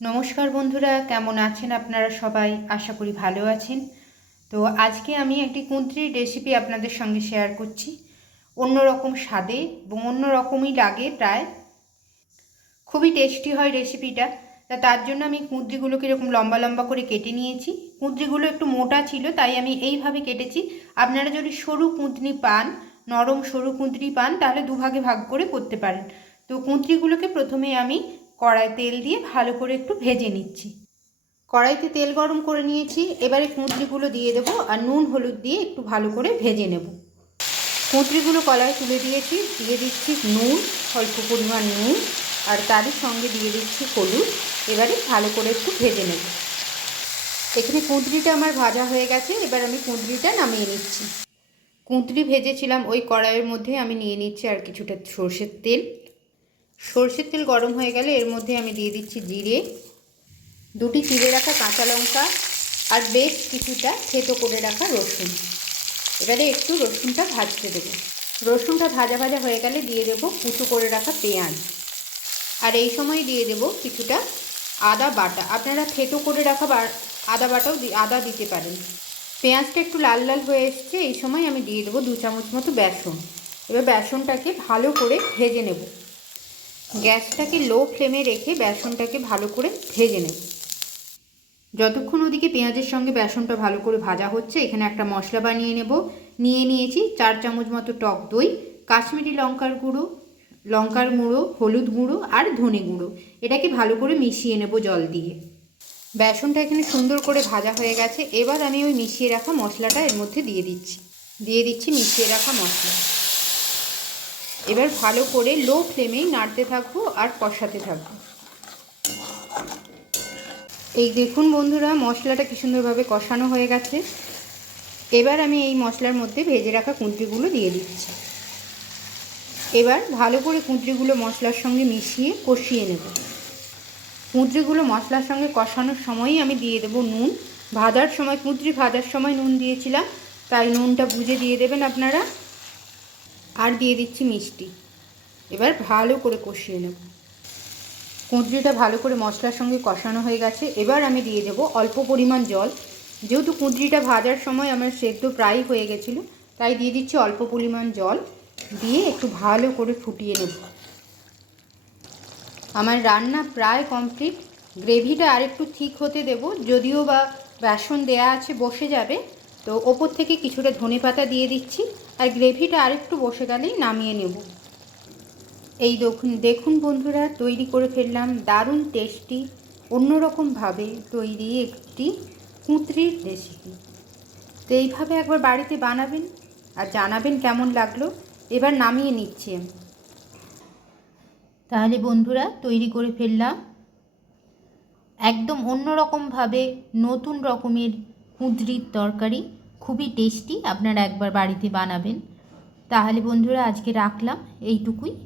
নমস্কার বন্ধুরা, কেমন আছেন আপনারা সবাই? আশা করি ভালো আছেন। তো আজকে আমি একটি কুন্ত্রির রেসিপি আপনাদের সঙ্গে শেয়ার করছি। অন্য রকম স্বাদে এবং অন্য রকমই লাগে প্রায়। খুবই টেস্টি হয় রেসিপিটা তা তার জন্য আমি কুঁদরিগুলোকে এরকম লম্বা লম্বা করে কেটে নিয়েছি। কুঁদরিগুলো একটু মোটা ছিল, তাই আমি এইভাবে কেটেছি। আপনারা যদি সরু কুঁদরি পান, নরম সরু কুঁদরি পান, তাহলে দুভাগে ভাগ করে করতে পারেন। তো কুঁদরিগুলোকে প্রথমে আমি কড়াই তেল দিয়ে ভালো করে একটু ভেজে নিচ্ছি। কড়াইতে তেল গরম করে নিয়েছি, এবারে কুঁদরিগুলো দিয়ে দেবো আর নুন, হলুদ দিয়ে একটু ভালো করে ভেজে নেব। কুঁদরিগুলো কলায় তুলে দিয়েছি, দিয়ে দিচ্ছি নুন, অল্প পরিমাণ নুন আর তারই সঙ্গে দিয়ে দিচ্ছি হলুদ, এবারে ভালো করে একটু ভেজে নেব। এখানে কুঁদরিটা আমার ভাজা হয়ে গেছে, এবার আমি কুঁদরিটা নামিয়ে নিচ্ছি। কুঁদরি ভেজেছিলাম ওই কড়াইয়ের মধ্যে, আমি নিয়ে নিচ্ছি আর কিছুটা সর্ষের তেল। সর্ষের তেল গরম হয়ে গেলে এর মধ্যে আমি দিয়ে দিচ্ছি জিরে, দুটি চিড়ে রাখা কাঁচা লঙ্কা আর বেশ কিছুটা থেতো করে রাখা রসুন। এবারে একটু রসুনটা ভাজতে দেবো। রসুনটা ভাজা ভাজা হয়ে গেলে দিয়ে দেবো কুচো করে রাখা পেঁয়াজ। আর এই সময় দিয়ে দেবো কিছুটা আদা বাটা। আপনারা থেতো করে রাখা আদা বাটাও আদা দিতে পারেন। পেঁয়াজটা একটু লাল লাল হয়ে এসছে, এই সময় আমি দিয়ে দেবো দু চামচ মতো বেসন। এবার বেসনটাকে ভালো করে ভেজে নেব। গ্যাসটাকে লো ফ্লেমে রেখে বেসনটাকে ভালো করে ভেজে নেব। যতক্ষণ ওদিকে পেঁয়াজের সঙ্গে বেসনটা ভালো করে ভাজা হচ্ছে, এখানে একটা মশলা বানিয়ে নেব। নিয়ে নিয়েছি চার চামচ মতো টক দই, কাশ্মীরি লঙ্কার গুঁড়ো লঙ্কার গুঁড়ো, হলুদ গুঁড়ো আর ধনে গুঁড়ো। এটাকে ভালো করে মিশিয়ে নেব জল দিয়ে। বেসনটা এখানে সুন্দর করে ভাজা হয়ে গেছে। এবার আমি ওই মিশিয়ে রাখা মশলাটা এর মধ্যে দিয়ে দিচ্ছি। দিয়ে দিচ্ছি মিশিয়ে রাখা মশলা। এবার ভালো করে লো ফ্লেমেই নাড়তে থাকব আর কষাতে থাকব এই দেখুন বন্ধুরা, মশলাটা কি সুন্দরভাবে কষানো হয়ে গেছে। এবার আমি এই মশলার মধ্যে ভেজে রাখা কুঁদরিগুলো দিয়ে দিচ্ছি। এবার ভালো করে কুঁদরিগুলো মশলার সঙ্গে মিশিয়ে কষিয়ে নেব। কুঁদরিগুলো মশলার সঙ্গে কষানোর সময়ই আমি দিয়ে দেবো নুন। ভাজার সময়, কুঁদরি ভাজার সময় নুন দিয়েছিলাম, তাই নুনটা বুঝে দিয়ে দেবেন আপনারা। আর দিয়ে দিচ্ছি মিষ্টি। এবার ভালো করে কষিয়ে নেব। কুঁদরিটা ভালো করে মশলার সঙ্গে কষানো হয়ে গেছে। এবার আমি দিয়ে দেবো অল্প পরিমাণ জল। যেহেতু কুঁদরিটা ভাজার সময় আমার সেদ্ধ প্রায় হয়ে গেছিল, তাই দিয়ে দিচ্ছি অল্প পরিমাণ জল। দিয়ে একটু ভালো করে ফুটিয়ে নেব। আমার রান্না প্রায় কমপ্লিট। গ্রেভিটা আরেকটু ঠিক হতে দেব, যদিও বা বেসন দেয়া আছে বসে যাবে। তো ওপর থেকে কিছুটা ধনে পাতা দিয়ে দিচ্ছি আর গ্রেভিটা আরেকটু বসে গেলেই নামিয়ে নেব। এই দেখুন দেখুন বন্ধুরা, তৈরি করে ফেললাম, দারুণ টেস্টি অন্যরকমভাবে তৈরি একটি কুঁতরির রেসিপি তো এইভাবে একবার বাড়িতে বানাবেন আর জানাবেন কেমন লাগল। এবার নামিয়ে নিচ্ছি আমি। তাহলে বন্ধুরা, তৈরি করে ফেললাম। একদম অন্যরকমভাবে, নতুন রকমের কুঁদরির তরকারি খুবই টেস্টি আপনারা একবার বাড়িতে বানাবেন। তাহলে বন্ধুরা আজকে রাখলাম। এইটুকুই।